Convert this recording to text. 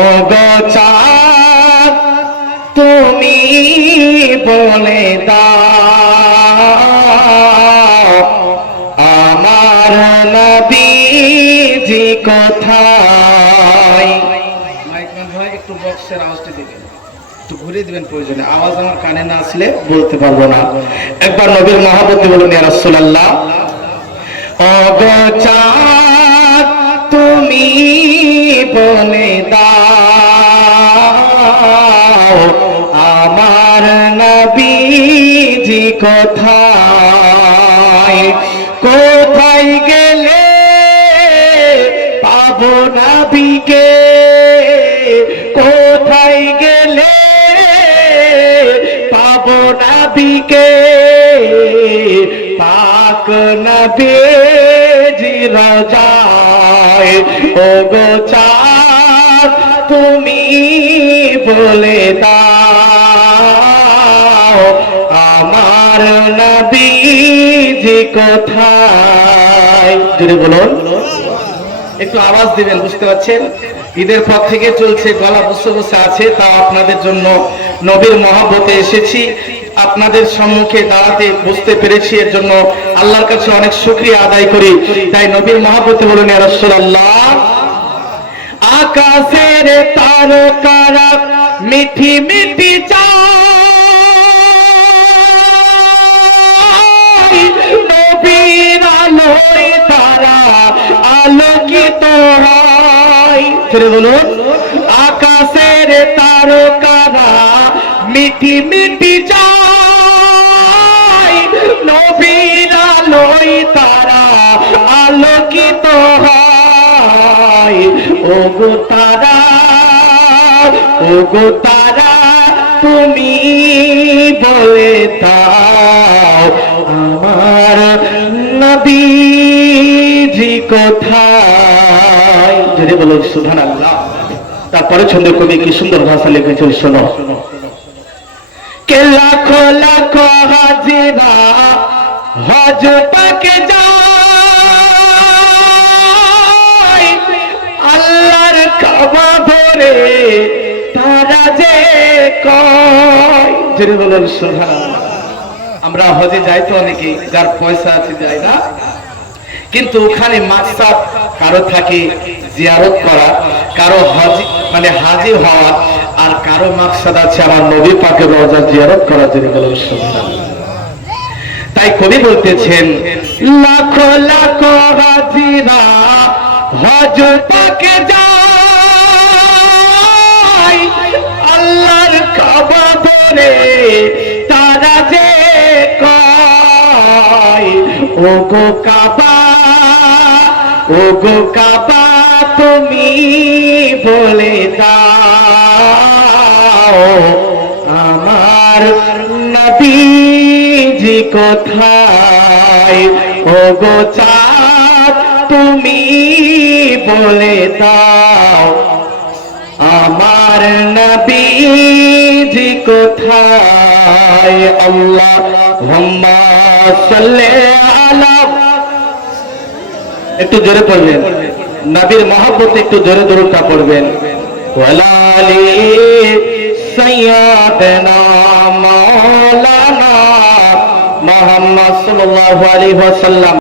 ওগো চাঁদ তুমি বলে দাও আমার নবীজি কোথায়। মাইকম্যান ভাই একটু বক্সের আওয়াজটা দিবেন, একটু ঘুরিয়ে দিবেন, প্রয়োজনে আওয়াজ আমার কানে না আসলে বলতে পারবো না। একবার নবীর মহব্বতে বলুন ইয়া রাসূলুল্লাহ। ওগো চাঁদ তুমি বলে দাও আমার নবীজি কোথায়। কোথায় গেলে পাবো নবীকে, কোথায় গেলে পাবো নবীকে, পাক নবীজি রাজায়। ওগো চাঁদ তুমি বলে দাও আমার নবীজি কোথায়। যদি বলুন একটু আওয়াজ দিবেন, বুঝতে পারছেন ঈদের পর থেকে চলছে, গলা বসে বসে আছে, তাও আপনাদের জন্য নবীর মহব্বতে এসেছি, আপনাদের সম্মুখে দাঁড়াতে বুঝতে পেরেছি, এর জন্য আল্লাহর কাছে অনেক শুকরিয়া আদায় করি। তাই নবীর মহব্বতে বলুন ইয়া রাসূলুল্লাহ। আকাশের তারকারা মিঠি মিঠি চায়, নবীর আলোয় তারা আলোকিত হয়। ছেড়ে বলুন আকাশের তারকারা মিঠি মিঠি চায়, নবীর আলোয় তারা আলোকিত হয়। ওগো তারা, ওগো তারা তুমি বলে দাও আমার নবীজি কোথায়। যদি বলো সুবহানাল্লাহ। তারপরে ছন্দ কবি কি সুন্দর ভাষা লিখেছেন, শোনো। কে লাখো লাখো হাজিরা হজ পাকে যায়, আল্লাহর কাবা ধরে তারা যে কয়। যদি বলেন সুবহানাল্লাহ। আমরা হজে যাই তো অনেকে, যার পয়সা আছে যায় না, কিন্তু ওখানে মাকসাদ কারো থাকে জিয়ারত করা, কারো হজ মানে হাজি হওয়া, আর কারো মাকসাদ আছে আমার নবী পাকের রওজা জিয়ারত করা। যদি বলেন সুবহানাল্লাহ। তাই কবি বলতেছেন লাখো লাখো হাজিরা হজ পাকে যায়, আল্লাহর কাবা ধরে তারা যে কয়। ওগো কাবা, ওগো কাবা তুমি বলে দাও আমার নবীজি কোথায়। ওগো চাঁদ তুমি বলে দাও আমার নবীজি কোথায়। আল্লাহুম্মা সাল্লি আলা, একটু জোরে পড়বেন, নবীর মহব্বতে একটু জোরে দরুদটা পড়বেন। ওয়ালা আলি সাইয়্যিদানা মাওলানা মুহাম্মদ সাল্লাল্লাহু আলাইহি ওয়াসাল্লাম।